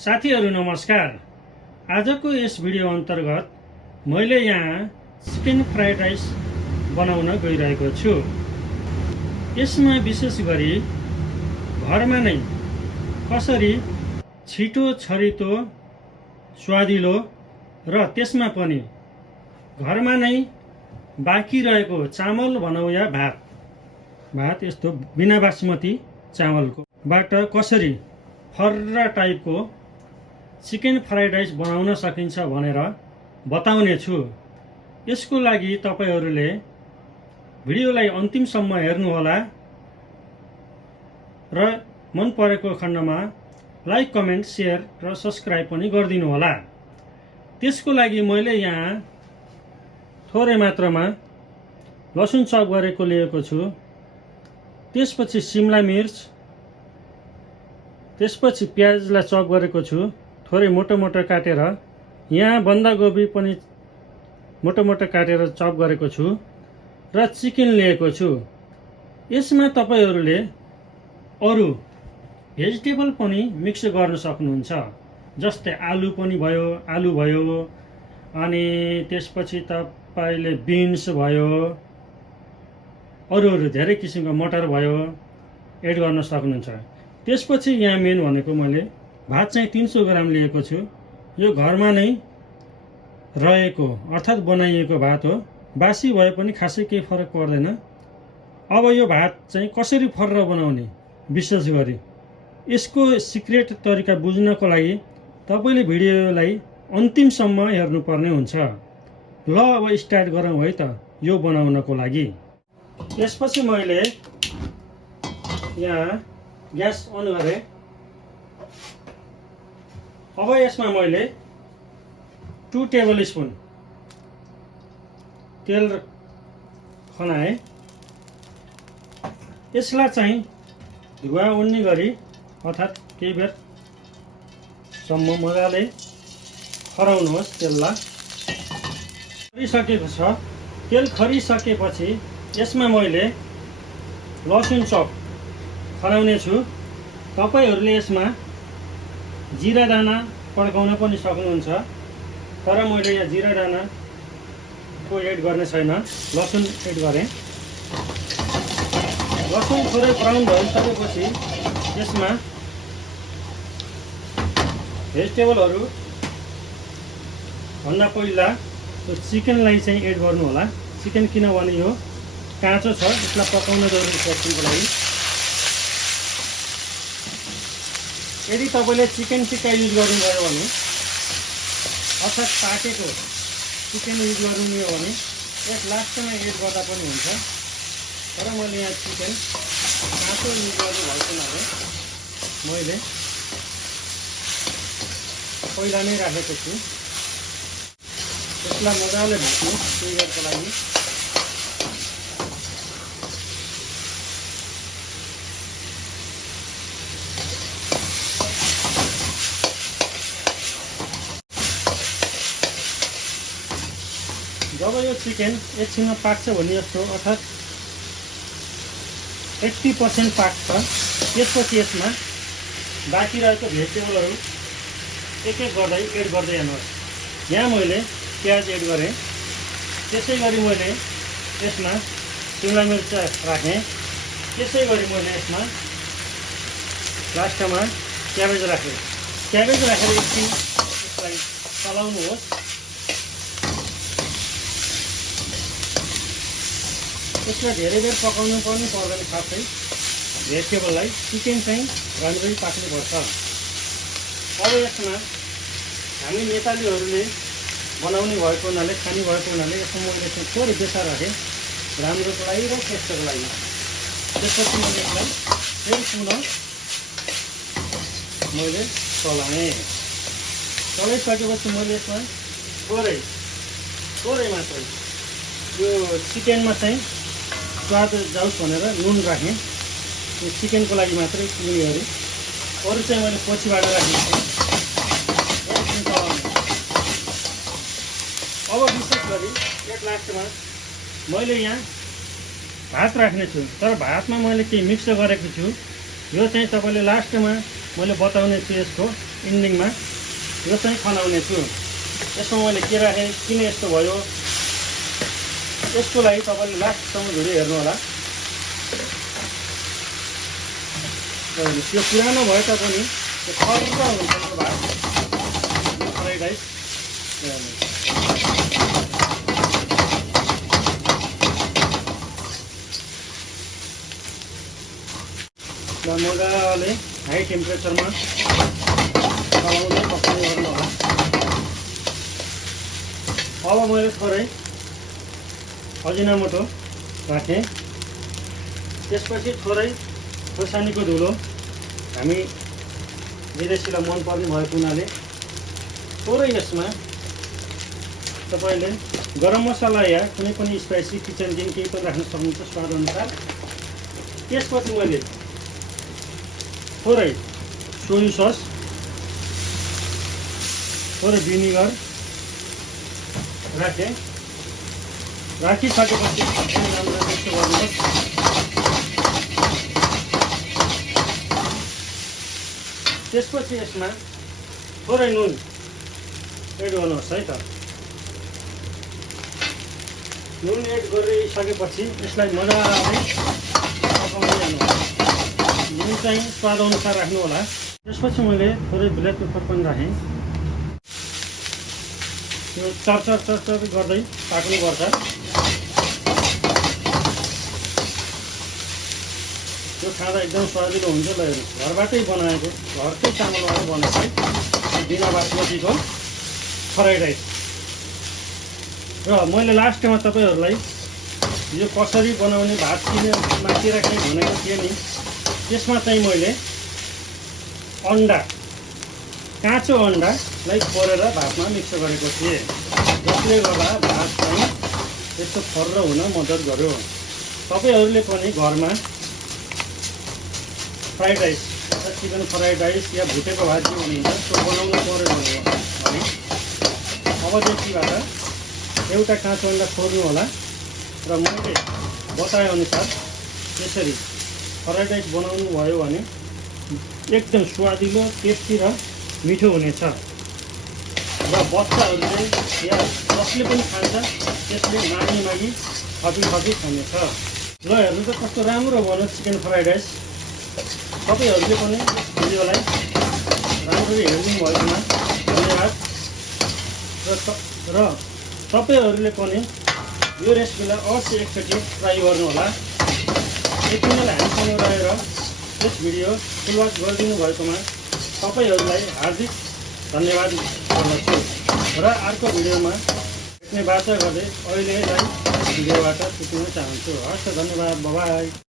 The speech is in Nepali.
साथीहरु नमस्कार। आजको यस भिडियो अन्तर्गत मैले यहाँ चिकन फ्राइड राइस बनाउन गइरहेको छु। यसमा विशेष गरी घरमा नै कसरी छिटो छरितो स्वादिलो र त्यसमा पनि घरमा नै बाँकी रहेको चामल भनौँ या भात यस्तो बिना बासमती चामलको बाट कसरी फर्रा टाइपको चिकन फ्राइड राइस बनाउन सकिन्छ भनेर बताउने छु। यसको लागि तपाईहरुले भिडियोलाई अन्तिमसम्म हेर्नुहोला र मन परेको खण्डमा लाइक, कमेन्ट, शेयर र सब्स्क्राइब पनि गरिदिनु होला। त्यसको लागि मैले यहाँ थोरै मात्रामा लसुन चप गरेको लिएको छु। त्यसपछि शिमला मिर्च, त्यसपछि प्याजलाई चप गरेको छु, थोरै मोटो मोटो काटेर। यहाँ बन्दागोभी पनि मोटो मोटो काटेर चप गरेको छु र चिकन लिएको छु। यसमा तपाईहरुले अरु भेजिटेबल पनि मिक्स गर्न सक्नुहुन्छ, जस्तै आलु पनि भयो, आलु भयो, अनि त्यसपछि तपाईले बिन्स भयो, अरु धेरै किसिमको मटर भयो एड गर्न सक्नुहुन्छ। त्यसपछि यहाँ मेन भनेको मैले भात चाहिँ 300 ग्राम लिएको छु। यो घरमा नै रहेको अर्थात् बनाइएको भात हो। बासी भए पनि खासै केही फरक पर्दैन। अब यो भात चाहिँ कसरी फर्र बनाउने, विशेष गरी यसको सिक्रेट तरिका बुझ्नको लागि तपाईले भिडियोलाई अन्तिमसम्म हेर्नुपर्ने हुन्छ। ल अब स्टार्ट गरौँ है त यो बनाउनको लागि। त्यसपछि मैले यहाँ ग्यास अन गरे। अब यसमा मैले 2 टेबल स्पुन तेल खनाए। यसलाई चाहिँ धुवा उड्ने गरी अर्थात् केही बेर सम्म मजाले खराउनुहोस्। तेललाई खरिसकेको छ। तेल खरिसकेपछि यसमा मैले लसुन चप खनाउने छु। तपाईहरुले यसमा जिरा दाना पड्काउन पनि सक्नुहुन्छ, तर मैले यहाँ जिरा दाना को एड गर्ने छैन, लसुन एड गरेँ। लसुन थोरै ब्राउन भइसकेपछि यसमा भेजिटेबलहरु भन्दा पहिला यो चिकनलाई चाहिँ एड गर्नु होला। चिकन किनभने यो काँचो छ, यसलाई पकाउन जरुरी छ चिकनको लागि। यदि तपाईले चिकन टिक्का युज गर्नुभयो भने अर्थात् पाकेको चिकन युज गर्नु हो भने यस लास्टमा एड गर्दा पनि हुन्छ, तर मैले यहाँ चिकन काँचो युज गर्नु भएको हुनाले मैले पहिला नै राखेको छु। यसलाई मजाले भुट्नु ट्रिगरको लागि। जब यो चिकन एकछिनमा पाक्छ भने जस्तो अर्थात् 80% पाक्छ, त्यसपछि यसमा बाँकी रहेको भेजिटेबलहरु एक एक गर्दै एड गर्दै जानुहोस्। यहाँ मैले प्याज एड गरेँ। त्यसै गरी मैले यसमा शिमला मिर्च राखेँ। त्यसै गरी मैले यसमा लास्टमा क्याबेज राखेँ। क्याबेज राखेर एकछिन यसलाई चलाउनुहोस्। यसलाई धेरै बेर पकाउनु पनि पर्दैन, खासै भेजिटेबललाई। चिकन चाहिँ राम्ररी पाक्नुपर्छ। अब यसमा हामी नेपालीहरूले बनाउने भएको हुनाले, खाने भएको हुनाले यसमा मैले थोरै बेसा राखेँ राम्रोको लागि र टेस्टको लागि। त्यसपछि मैले यसलाई फेरि पुनः मैले चलाएँ। चलाइसकेपछि मैले यसमा थोरै मात्रै यो चिकनमा चाहिँ स्वाद जाओस् भनेर नुन राखेँ। यो चिकनको लागि मात्रै पुग्ने गरी, अरू चाहिँ मैले पछिबाट राखेको छु। अब विशेष गरी एक लास्टमा मैले यहाँ भात राख्ने छु, तर भातमा मैले केही मिक्स गरेको छु। यो चाहिँ तपाईले लास्टमा मैले बताउने छु यसको इन्डिङमा यो चाहिँ खनाउने छु। यसमा मैले के राखेँ, किन यस्तो भयो, यसको लागि तपाईँले लास्टसम्म भिडियो हेर्नु होला। त्यो पुरानो भए तापनि त्यो खर्र हुन्छ त्यो भात फ्राइड राइस। र मजाले हाई टेम्परेचरमा चलाउँदै पकाउने गर्नु होला। अब मैले थोरै अजिनामोटो राखेँ, त्यसपछि थोरै खोर्सानीको धुलो, हामी विदेशीलाई मनपर्ने भएको हुनाले थोरै यसमा तपाईँले गरम मसला या कुनै पनि स्पाइसी किचन किङ केही पनि राख्न सक्नुहुन्छ स्वाद अनुसार। त्यसपछि मैले थोरै सोया सस, थोरै भिनेगर राखेँ। राखिसकेपछि राम्रो मिक्स गर्नुहोस्। त्यसपछि यसमा थोरै नुन एड गर्नुहोस् है त। नुन एड गरिसकेपछि यसलाई मजाले पकाउँदै जानुहोस्। नुन चाहिँ स्वाद अनुसार राख्नु होला। त्यसपछि मैले थोरै ब्ल्याक पेपर पनि राखेँ। त्यो चरचर गर्दै पाक्नुपर्छ। त्यो खाँदा एकदम स्वादिलो हुन्छ। ल हेर्नुहोस्, घरबाटै बनाएको, घरकै चामलबाट बनाएको बिना बासमतीको फ्राइड राइस। र मैले लास्टमा तपाईँहरूलाई यो कसरी बनाउने, भात किनेमा के राख्ने भनेको थिएँ नि, त्यसमा चाहिँ मैले अन्डा, काँचो अन्डालाई फोरेर भातमा मिक्स गरेको थिएँ, जसले गर्दा भात चाहिँ त्यस्तो फर्र हुन मद्दत गर्यो। तपाईँहरूले पनि घरमा फ्राइड राइस अर्थात् चिकन फ्राइड राइस या भुटेको भात जे भनिन्छ त्यो बनाउनु पऱ्यो भने अबदेखिबाट एउटा काँचो अन्डा फोर्नु होला। र मैले बताएअनुसार त्यसरी फ्राइड राइस बनाउनु भयो भने एकदम स्वादिलो, टेस्टी र मिठो हुनेछ। र बच्चाहरूले या जसले पनि खान्छ त्यसले मागी थपी खानेछ। ल हेर्नु त कस्तो राम्रो भयो चिकन फ्राइड राइस। तपाईँहरूले पनि भिडियोलाई राम्ररी हेरिदिनु भएकोमा धन्यवाद। र तपाईँहरूले पनि यो रेसिपीलाई अवश्य एकचोटि ट्राई गर्नुहोला। यति नै हामीसँग रहेर यस भिडियो सुरुवात गरिदिनु भएकोमा तपाईँहरूलाई हार्दिक धन्यवाद गर्दछु। र अर्को भिडियोमा भेट्ने बाचा गर्दै अहिलेलाई भिडियोबाट छुट्टिन चाहन्छु। हस्, धन्यवाद, बाइ।